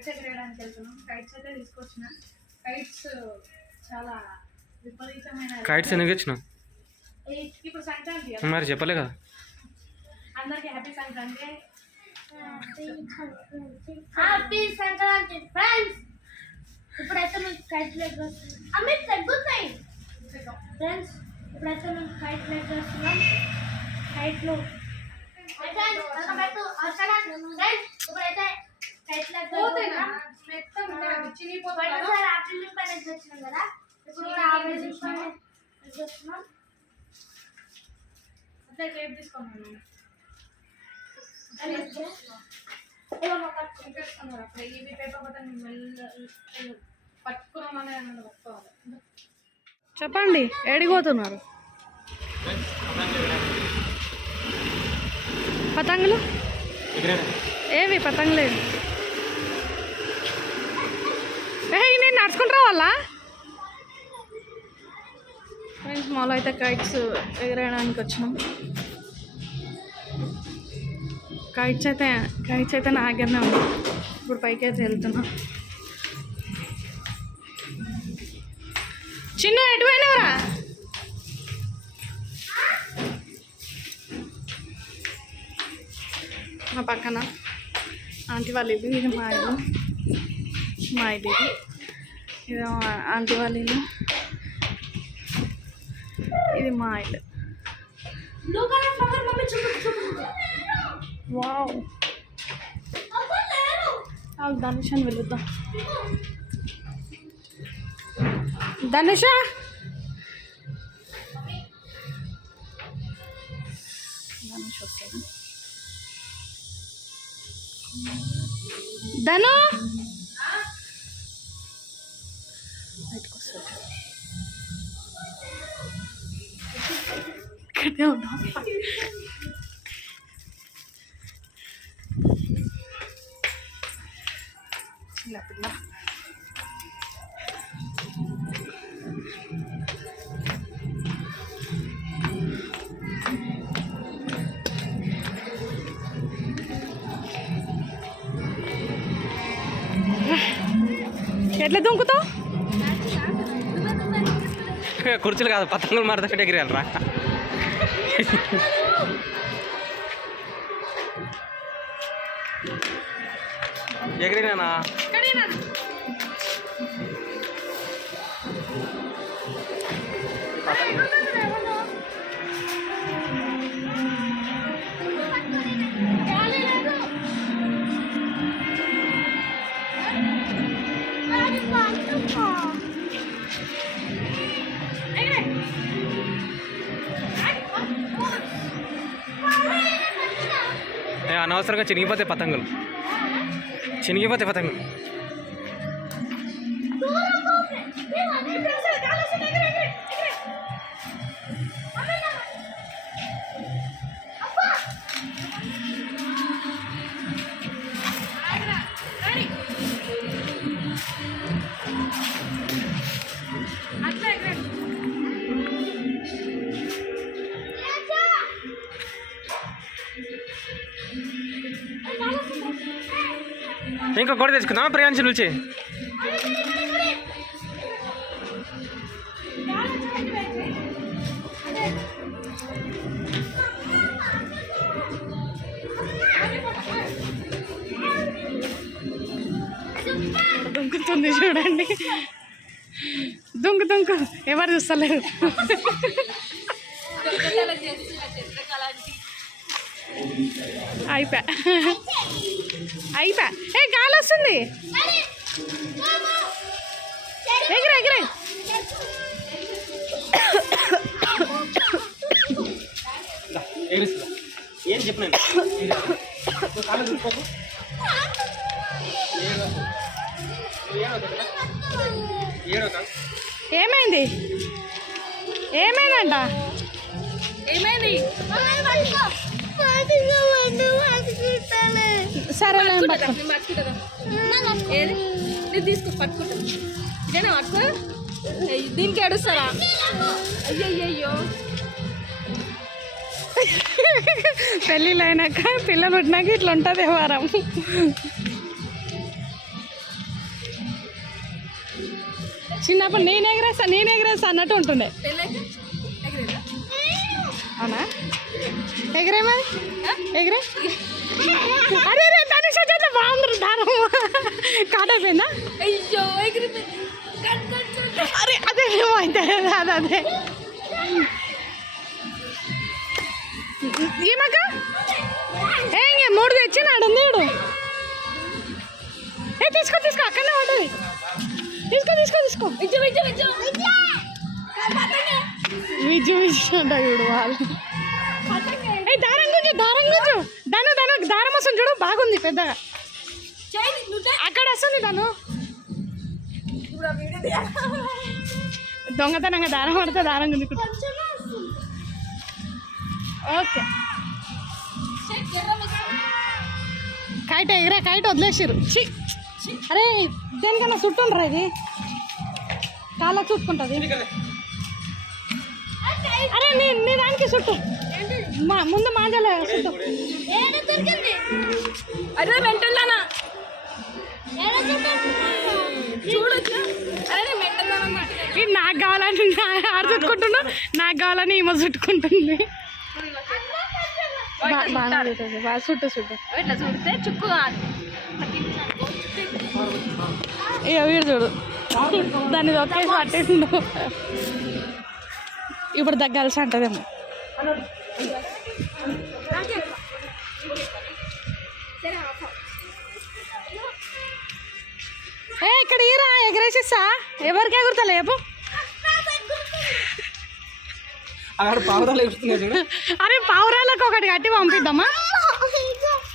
Kites ఎగరేయడానికి వెళ్తున్నాం. Kites అయితే తీసుకొచ్చిన. కైట్స్ చాలా విపరీతమైన కైట్స్ ఎందుకు ఇచ్చినావు ఈ- ఇప్పుడు సంక్రాంతి. మరి చెప్పలే కదా. అందరికి happy Sankranti. Happy Sankranti. Friends. ఇప్పుడైతే మీకు కైట్ లెగ్ అమ్మి తగ్గుతాయి ఫ్రెండ్స్ ఇప్పుడైతే మేము కైట్ లెగ్ వేస్తున్నాం కైట్లు ఇప్పుడైతే చెప్పండి ఏడిపోతున్నారు పతంగులు? ఏవి పతంగులు ఏవి ఏ నేను నడుచుకుంటూ రావాలా? ఫ్రెండ్స్ మాలో అయితే కైట్స్ ఎగరేయడానికి వచ్చినాం. కైట్స్ అయితే కైట్స్ అయితే నా దగ్గరనే ఉంది ఇప్పుడు పైకి అయితే వెళ్తున్నా. చిన్న ఎటు పోయినవరా? మా పక్కన ఆంటీ వాళ్ళ ఇది మా ఇల్లు. మా ఇల్లు ఇది. ఇది ఆంటీ వాళ్ళ ఇల్లు ఇది మా ఇల్లు. వావ్. వాళ్ళు ధనుష్ అని వెళుద్దాం ధనుష! ధనుష్ వస్తాడు. ధను! ఇక్కడే ఉన్నాం పిల్ల. ఎట్లా దుంకుతావు? కుర్చీలు కాదు పతంగులు మారుతుంటే ఎగిరేయాలరా ఎగిరినానా ఏ, చినిగిపోతే పతంగులు. చినిగిపోతే పతంగులు. ఇంకా గొడవ తెచ్చుకుందామా? ప్రియాంశి నుంచి దుంకుతుంది చూడండి. దుంకు దుంకు ఎవరు చూస్తలేరు. అయిపోయా. అయిపోయా ఏ గాలి వస్తుంది. ఎగిరే ఎగిరే. ఏం చెప్పినాను ఏమైంది? ఏమైందంట ఏమైంది సరే నేను పట్టుకో. నేను పట్టుకుంటుందా ఏది? నేను తీసుకో పట్టుకుంటా. ఇదేనా పట్టుకో దీనికి ఏడుస్తారా? అయ్యయ్యో పెళ్ళిళ్ళు అయినాక పిల్లలు పుట్టినాక ఇట్లా ఉంటుంది వ్యవహారం చిన్నప్పుడు నేను ఎగరేస్తా నేను ఎగరేస్తా అన్నట్టు ఉంటుండే. అవునా? ఎగరే మరి? ఎగరే? అరే బాగుంది దారం. కట్ కట్ అరే అదే అయితే అదే అదే. ఈమెక ఏ ఇంక మూడు తెచ్చి నాడు ఏ తీసుకో తీసుకో అక్కడనే ఉంటుంది. తీసుకో తీసుకో తీసుకో. విజ్జు విజ్జు విజ్జు విజు విజు అంట చూడు వాళ్ళు. ఏ దారం గుంజు దారం గుంజు. దాను దాను దారం వస్తుంది చూడు బాగుంది పెద్దగా. అక్కడ వస్తుంది తీయాలి. దొంగతనంగా దారం పడితే దారం గుంజుకుంటా ఓకే. కైట్ ఎగిరే కైట్ వదిలేసారు అరే దేనికన్నా చుట్టుండ్రా ఇది? కాళ్ళకు చుట్టుకుంటుంది అరే నీ నీ దానికి చుట్టు. మా ముందు మాంజలే చుట్టు. అరే మెంటల్దానా కావాలని ఆడు చుట్టుకుంటున్నా నాకు కావాలని ఈమె చుట్టుకుంటుంది. బాగా చుట్టుంది బాగా చుట్టు చుట్టు. ఇట్లా చూడితే చుక్కు కాదు. ఇక వీడు చూడు. దాన్ని ఒకేసి పట్టిండు ఇప్పుడు దగ్గాల్సి అంటదేమో. ఏ ఇక్కడ ఈరా ఎగరేసిస్తా. ఎవరికి ఎగురుతలే అరే పావురాలకు ఒకటి కట్టి పంపిద్దామా?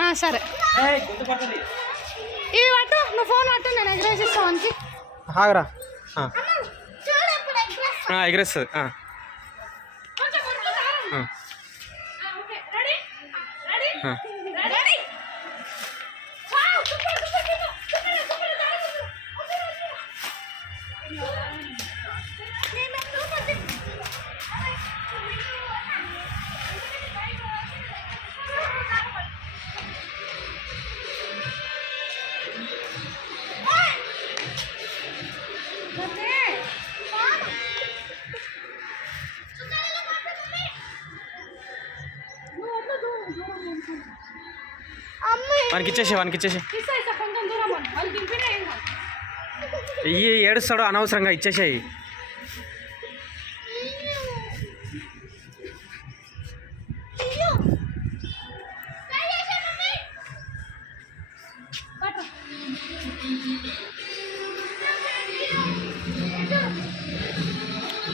ఆ, సరే. ఇది పట్టు నువ్వు ఫోన్ పట్టు నేను ఎగరేసిస్తా వానికి. ఆగరా. ఆ. చూడు ఇప్పుడు ఎగ్రెస్ ఆ, ఎగరేస్తుంది ఆ. వానికి ఇచ్చేసి వానికి ఇచ్చేసి ఇయ్యి ఏడుస్తాడు అనవసరంగా ఇచ్చేసాయి.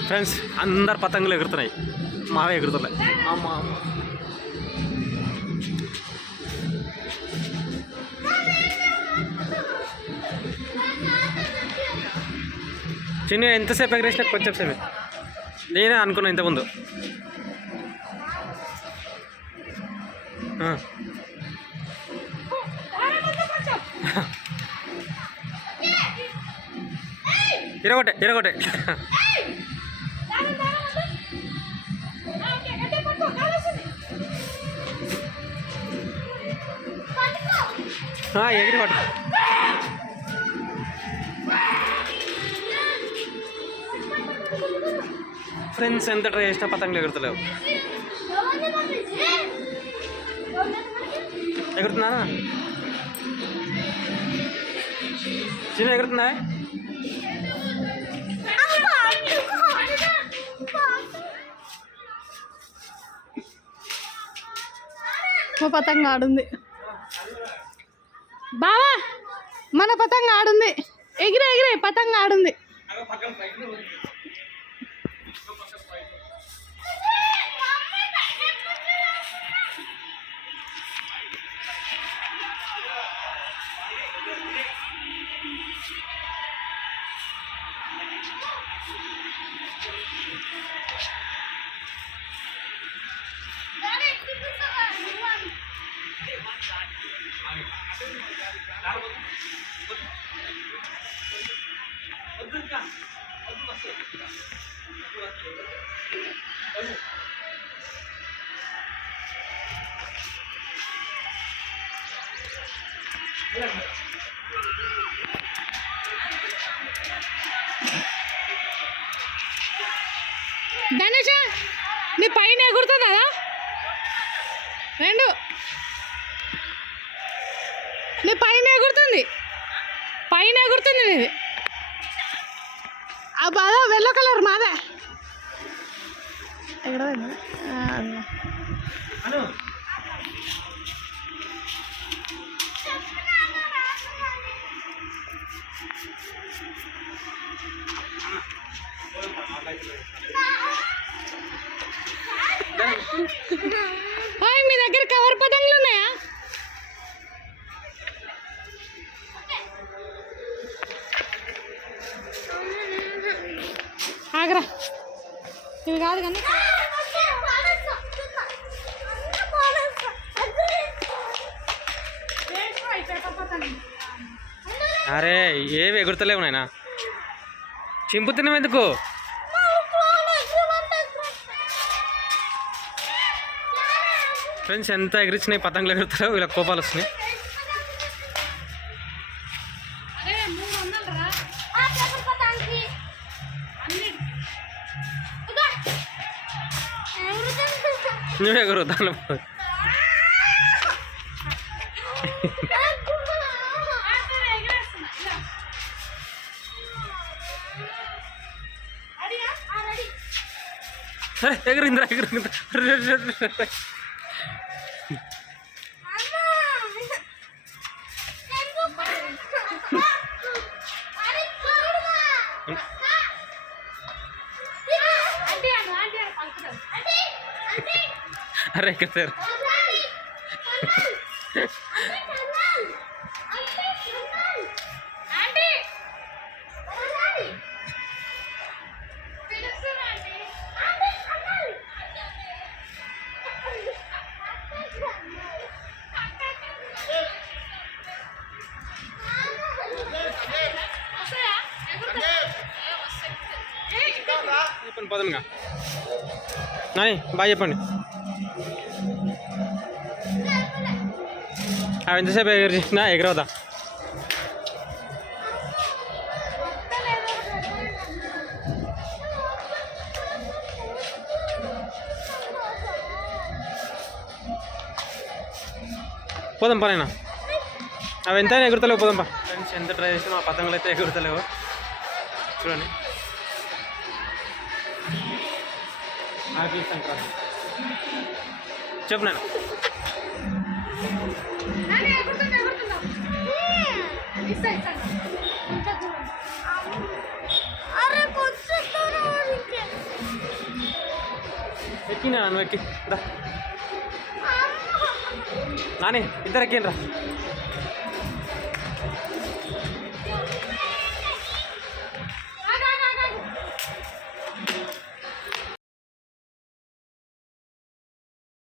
ఫ్రెండ్స్ అందరు పతంగులు ఎగురుతున్నాయి. మావే ఎగురుతున్నాయి. అమ్మా. చిన్న ఎంతసేపు ఎగరేసిన కొంచెం సేపు. నేనే అనుకున్నా ఇంతకుముందు. ఇరగొట్టే ఇరగొట్టే. ఎగిరి పట్టు. ఫ్రెండ్స్ ఎంత ట్రై చేసినా పతంగులు ఎగురుతలేవు. ఎగురుతున్నా చిన్న ఎగురుతుందా? మా పతంగ ఆడుంది. బావా మన పతంగ ఆడుంది. ఎగిరే ఎగిరే పతంగ ఆడుంది. ధనుష నీ పైన ఎగురుతుంది కదా రెండు. నీ పైన ఎగురుతుంది. పైన ఎగురుతుంది నీది. ఆ బాధ వెల్లో కలర్ మాదే. ఎక్కడ మీ దగ్గర కవర్ పతంగులు ఉన్నాయా? ఆగరా. ఇవి కాదు కానీ అరే ఏవి ఎగురుతలేవు నాయనా? చింపుతున్నావు ఎందుకు? ఫ్రెండ్స్ ఎంత ఎగిరించినాయి పతంగులు ఎగురుతారో వీళ్ళ కోపాలు వస్తున్నాయి. నువ్వు ఎగురు. అరే ఎగురిందిరా ఎగురిందిరా అరే ఎక్కుతారు చెప్పండి పదంగా. నాని బాగా చెప్పండి. అవి ఎంతసేపు ఎగిరిచినా ఎగరవదా? పోదాం పనైనా? అవి ఎంత ఎగురుతలేవు పోదాం పా. ఫ్రెండ్స్ ఎంత ట్రై చేసినా మా పతంగులు అయితే ఎగురుతలేవు. చూడండి. ఇస్తాను రా. చెప్పు నేను ఎక్కినా నువ్వు ఎక్కి రా అమ్మ. నాని ఇద్దరు ఎక్కిండ్రా